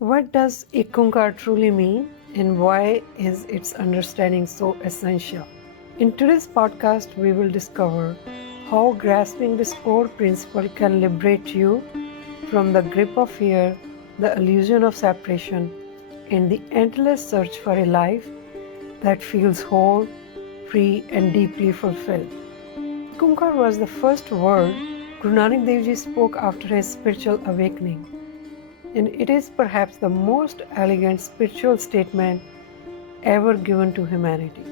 What does Ek Onkar truly mean, and why is its understanding so essential? In today's podcast, we will discover how grasping this core principle can liberate you from the grip of fear, the illusion of separation, and the endless search for a life that feels whole, free, and deeply fulfilled. Ek Onkar was the first word Guru Nanak Dev Ji spoke after his spiritual awakening, and it is perhaps the most elegant spiritual statement ever given to humanity.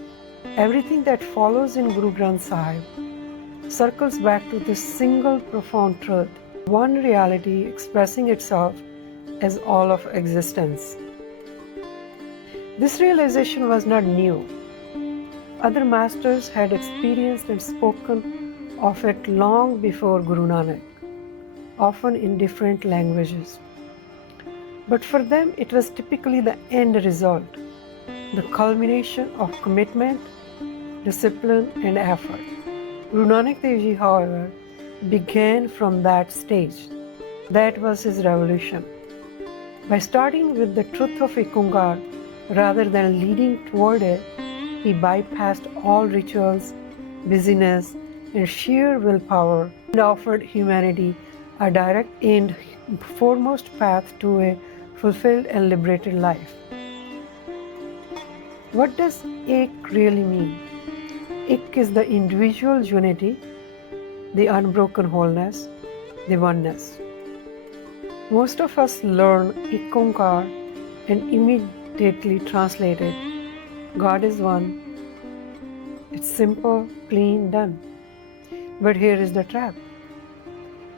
Everything that follows in Guru Granth Sahib circles back to this single profound truth, one reality expressing itself as all of existence. This realization was not new. Other masters had experienced and spoken of it long before Guru Nanak, often in different languages. But for them, it was typically the end result, the culmination of commitment, discipline, and effort. Guru Nanak Dev Ji, however, began from that stage. That was his revolution. By starting with the truth of Ek Onkar rather than leading toward it, he bypassed all rituals, busyness, and sheer willpower and offered humanity a direct and foremost path to a fulfilled and liberated life. What does Ek really mean? Ek is the individual unity, the unbroken wholeness, the oneness. Most of us learn Ek Onkar and immediately translate it. God is one. It's simple, clean, done. But here is the trap.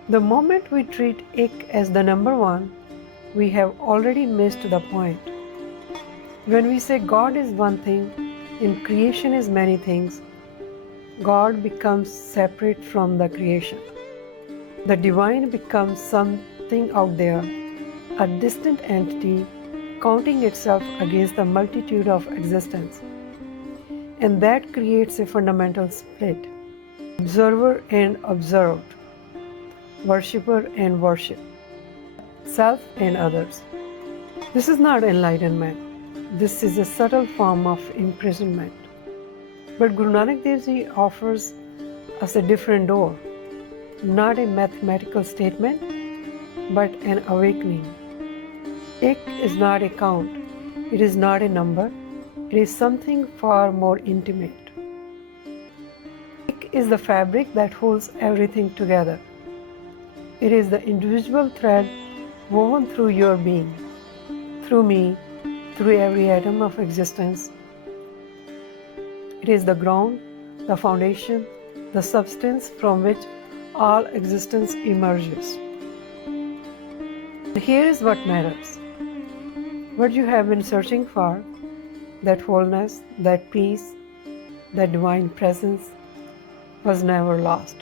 The moment we treat Ek as the number one, we have already missed the point. When we say God is one thing and creation is many things, God becomes separate from the creation. The divine becomes something out there, a distant entity counting itself against the multitude of existence. And that creates a fundamental split: observer and observed, worshipper and worship, self and others. This is not enlightenment. This is a subtle form of imprisonment. But Guru Nanak Dev Ji offers us a different door, not a mathematical statement, but an awakening. Ek is not a count, it is not a number, it is something far more intimate. Ek is the fabric that holds everything together. It is the individual thread woven through your being, through me, through every atom of existence. It is the ground, the foundation, the substance from which all existence emerges. And here is what matters. What you have been searching for, that wholeness, that peace, that divine presence, was never lost.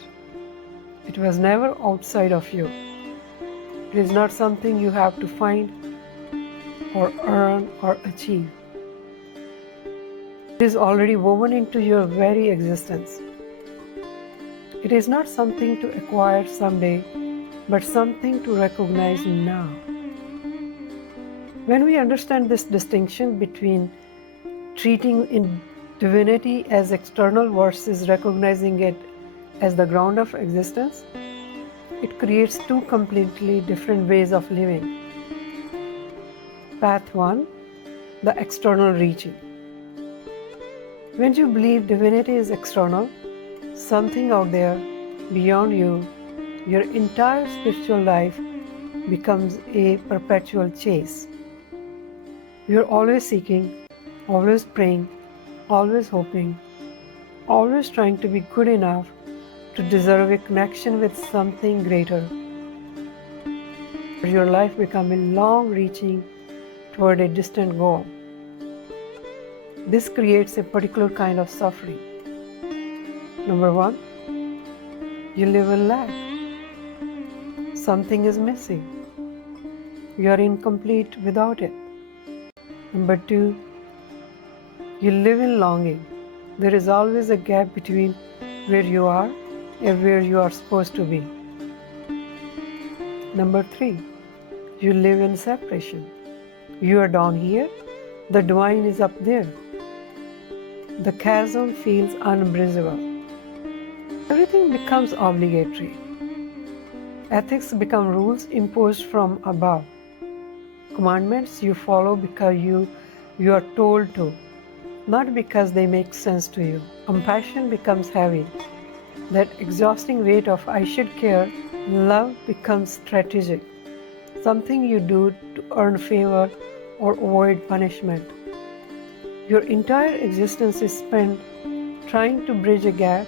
It was never outside of you. It is not something you have to find or earn or achieve. It is already woven into your very existence. It is not something to acquire someday, but something to recognize now. When we understand this distinction between treating in divinity as external versus recognizing it as the ground of existence, it creates two completely different ways of living. Path 1, the external reaching. When you believe divinity is external, something out there beyond you, your entire spiritual life becomes a perpetual chase. You're always seeking, always praying, always hoping, always trying to be good enough to deserve a connection with something greater. Your life becomes a long reaching toward a distant goal. This creates a particular kind of suffering. Number 1, you live in lack. Something is missing. You are incomplete without it. Number 2, you live in longing. There is always a gap between where you are and where you are supposed to be. Number 3, you live in separation. You are down here, the divine is up there. The chasm feels unbridgeable. Everything becomes obligatory. Ethics become rules imposed from above. Commandments you follow because you are told to, not because they make sense to you. Compassion becomes heavy. That exhausting weight of I should care. Love becomes strategic, something you do to earn favor or avoid punishment. Your entire existence is spent trying to bridge a gap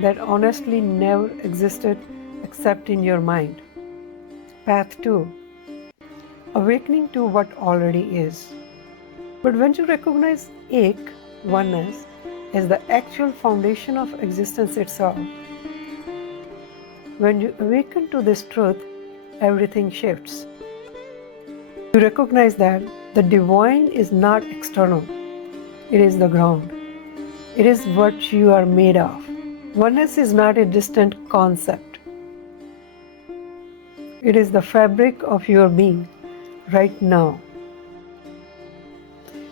that honestly never existed except in your mind. Path 2. Awakening to what already is. But when you recognize Ek, oneness, as the actual foundation of existence itself, when you awaken to this truth, everything shifts. You recognize that the divine is not external, it is the ground. It is what you are made of. Oneness is not a distant concept. It is the fabric of your being right now.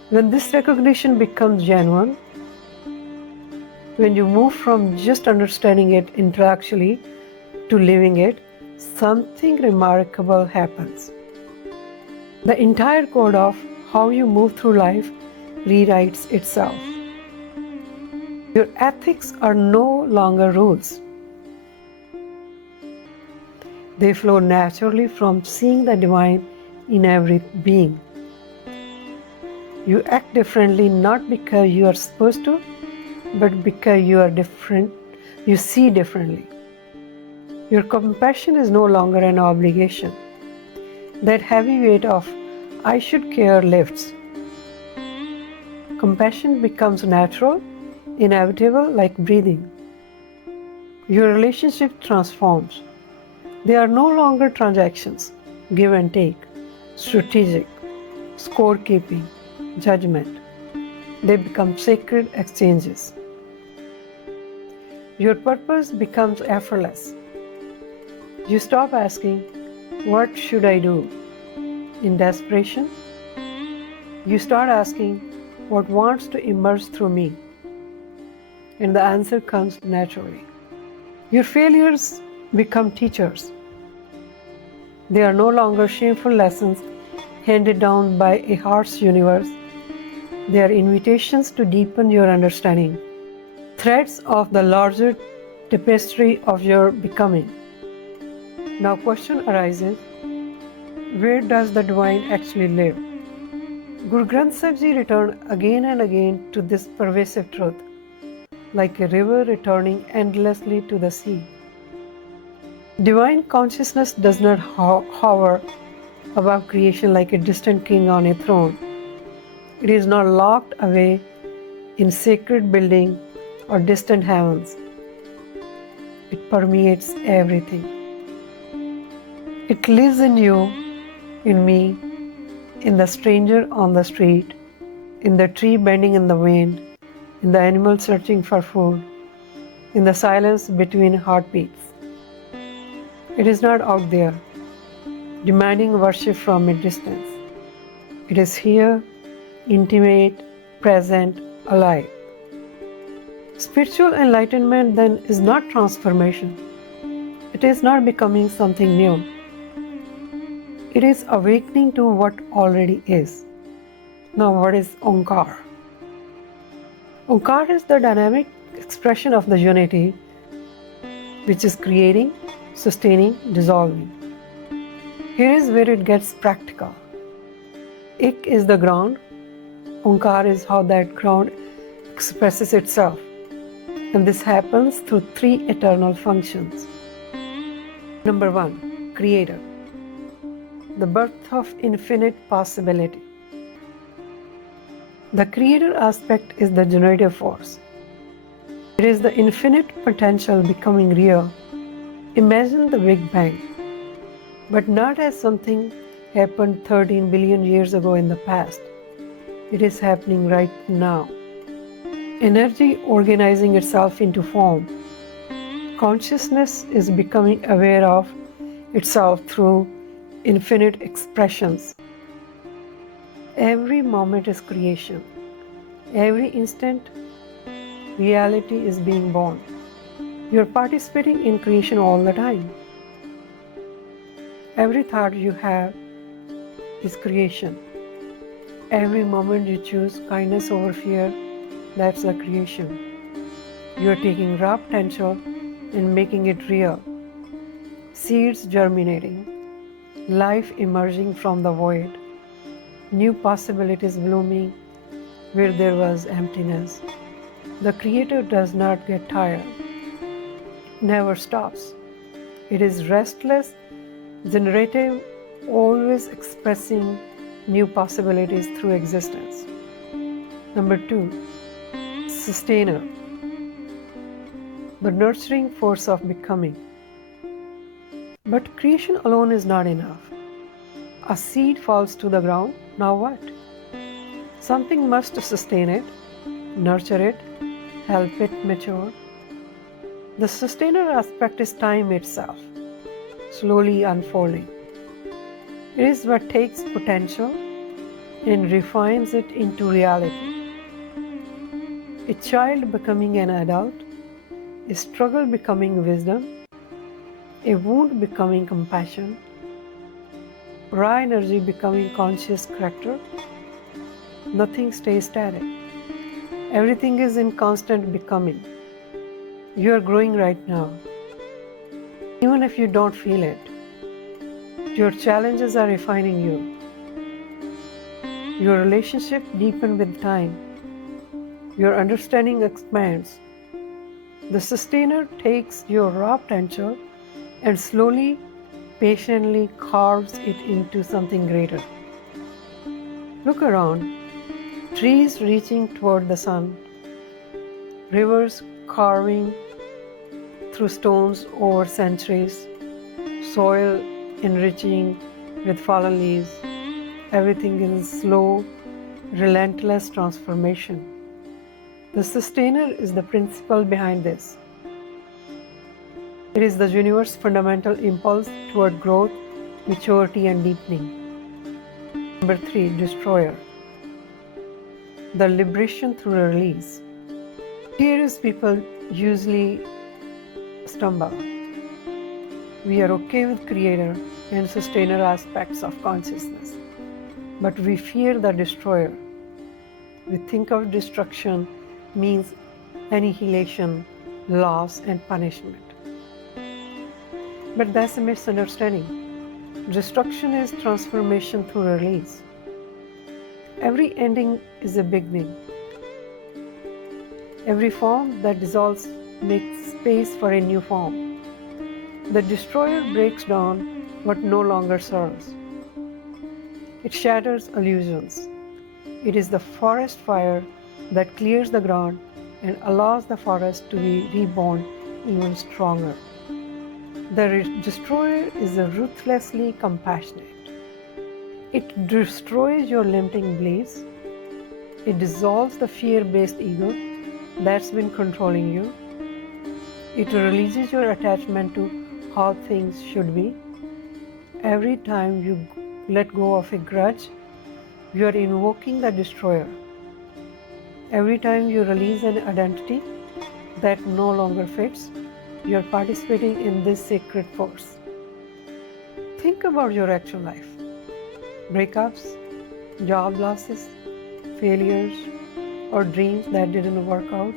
When this recognition becomes genuine, when you move from just understanding it intellectually to living it, something remarkable happens. The entire code of how you move through life rewrites itself. Your ethics are no longer rules. They flow naturally from seeing the divine in every being. You act differently not because you are supposed to, but because you are different, you see differently. Your compassion is no longer an obligation. That heavy weight of I should care lifts. Compassion becomes natural, inevitable, like breathing. Your relationship transforms. They are no longer transactions, give and take, strategic, scorekeeping, judgment. They become sacred exchanges. Your purpose becomes effortless. You stop asking, what should I do? In desperation, you start asking, what wants to emerge through me? And the answer comes naturally. Your failures become teachers. They are no longer shameful lessons handed down by a harsh universe. They are invitations to deepen your understanding, threads of the larger tapestry of your becoming. Now question arises, where does the divine actually live? Guru Granth Sahib Ji returned again and again to this pervasive truth, like a river returning endlessly to the sea. Divine consciousness does not hover above creation like a distant king on a throne. It is not locked away in sacred building or distant heavens. It permeates everything. It lives in you, in me, in the stranger on the street, in the tree bending in the wind, in the animal searching for food, in the silence between heartbeats. It is not out there, demanding worship from a distance. It is here, intimate, present, alive. Spiritual enlightenment then is not transformation. It is not becoming something new. It is awakening to what already is. Now, what is Onkar? Onkar is the dynamic expression of the unity which is creating, sustaining, dissolving. Here is where it gets practical. Ik is the ground. Onkar is how that ground expresses itself. And this happens through three eternal functions. Number 1, Creator. The birth of infinite possibility. The creator aspect is the generative force. It is the infinite potential becoming real. Imagine the Big Bang, but not as something happened 13 billion years ago in the past. It is happening right now. Energy organizing itself into form. Consciousness is becoming aware of itself through infinite expressions. Every moment is creation. Every instant, reality is being born. You're participating in creation all the time. Every thought you have is creation. Every moment you choose kindness over fear, that's the creation. You're taking raw potential and making it real. Seeds germinating, life emerging from the void, new possibilities blooming where there was emptiness. The Creator does not get tired. It never stops. It is restless, generative, always expressing new possibilities through existence. Number 2, sustainer, the nurturing force of becoming. But creation alone is not enough. A seed falls to the ground, now what? Something must sustain it, nurture it, help it mature. The sustainer aspect is time itself, slowly unfolding. It is what takes potential and refines it into reality. A child becoming an adult, a struggle becoming wisdom, a wound becoming compassion, raw energy becoming conscious character. Nothing stays static. Everything is in constant becoming. You are growing right now, even if you don't feel it. Your challenges are refining you. Your relationship deepens with time. Your understanding expands. The sustainer takes your raw potential and slowly, patiently carves it into something greater. Look around. Trees reaching toward the sun, rivers carving through stones over centuries, soil enriching with fallen leaves. Everything is slow, relentless transformation. The sustainer is the principle behind this. It is the universe's fundamental impulse toward growth, maturity, and deepening. Number 3, destroyer, the liberation through release. Here is people usually stumble. We are okay with creator and sustainer aspects of consciousness, but we fear the destroyer. We think of destruction means annihilation, loss, and punishment. But that's a misunderstanding. Destruction is transformation through release. Every ending is a beginning. Every form that dissolves makes space for a new form. The destroyer breaks down what no longer serves. It shatters illusions. It is the forest fire that clears the ground and allows the forest to be reborn even stronger. The destroyer is ruthlessly compassionate. It destroys your limiting beliefs. It dissolves the fear-based ego that's been controlling you. It releases your attachment to how things should be. Every time you let go of a grudge, you are invoking the destroyer. Every time you release an identity that no longer fits, you are participating in this sacred force. Think about your actual life. Breakups, job losses, failures, or dreams that didn't work out.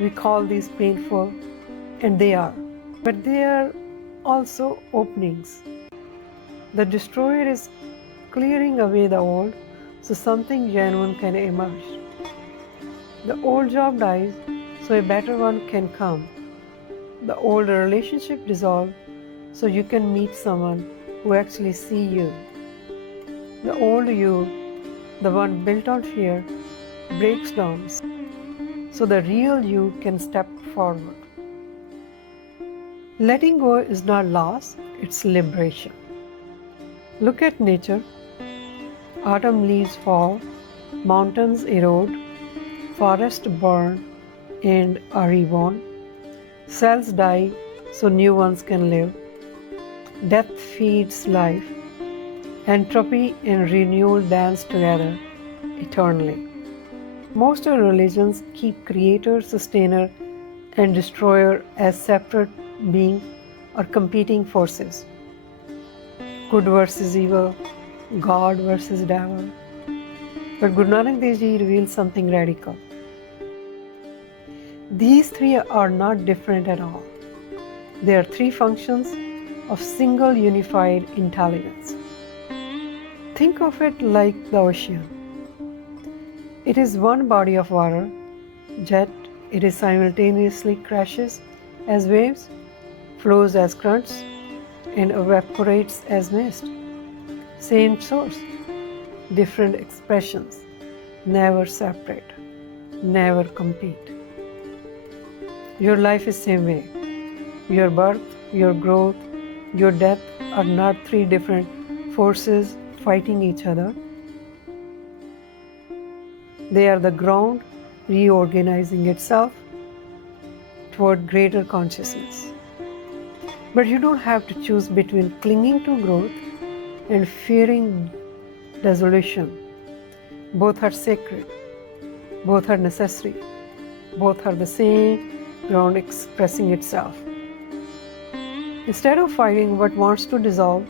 We call these painful, and they are. But they are also openings. The destroyer is clearing away the old so something genuine can emerge. The old job dies so a better one can come. The old relationship dissolves so you can meet someone who actually sees you. The old you, the one built on fear, breaks down so the real you can step forward. Letting go is not loss, it's liberation. Look at nature. Autumn leaves fall, mountains erode, forests burn and are reborn. Cells die so new ones can live. Death feeds life. Entropy and renewal dance together eternally. Most of religions keep creator, sustainer, and destroyer as separate beings or competing forces. Good versus evil, God versus devil. But Guru Nanak Dev Ji reveals something radical. These three are not different at all. They are three functions of single unified intelligence. Think of it like the ocean. It is one body of water, yet it is simultaneously crashes as waves, flows as currents, and evaporates as mist. Same source, different expressions, never separate, never compete. Your life is same way. Your birth, your growth, your death are not three different forces fighting each other. They are the ground reorganizing itself toward greater consciousness. But you don't have to choose between clinging to growth and fearing dissolution. Both are sacred. Both are necessary. Both are the same ground expressing itself. Instead of fighting what wants to dissolve,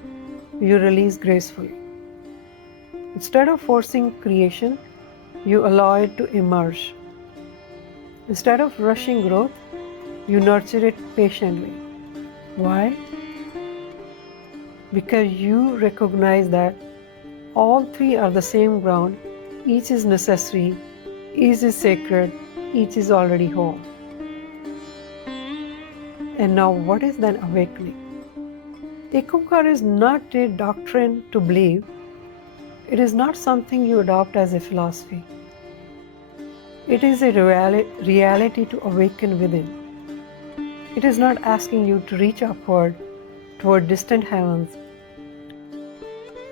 you release gracefully. Instead of forcing creation, you allow it to emerge. Instead of rushing growth, you nurture it patiently. Why? Because you recognize that all three are the same ground, each is necessary, each is sacred, each is already whole. And now what is then awakening? Ek Onkar is not a doctrine to believe. It is not something you adopt as a philosophy. It is a reality to awaken within. It is not asking you to reach upward toward distant heavens.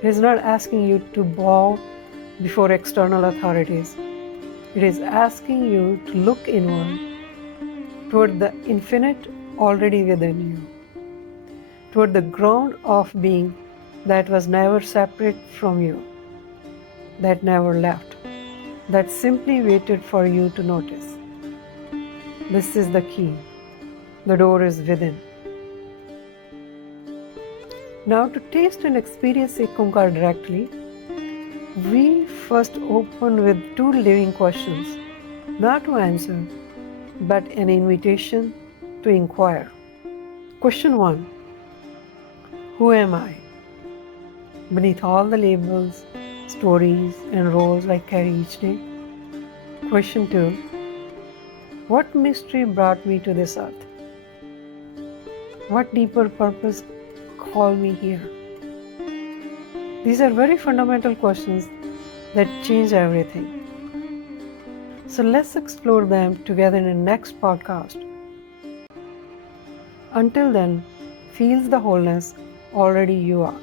It is not asking you to bow before external authorities. It is asking you to look inward toward the infinite already within you, toward the ground of being that was never separate from you, that never left, that simply waited for you to notice. This is the key. The door is within. Now, to taste and experience Ek Onkar directly, we first open with two living questions, not to answer, but an invitation to inquire. Question 1. Who am I? Beneath all the labels, stories, and roles I carry each day. Question 2. What mystery brought me to this earth? What deeper purpose called me here? These are very fundamental questions that change everything. So let's explore them together in the next podcast. Until then, feel the wholeness already you are.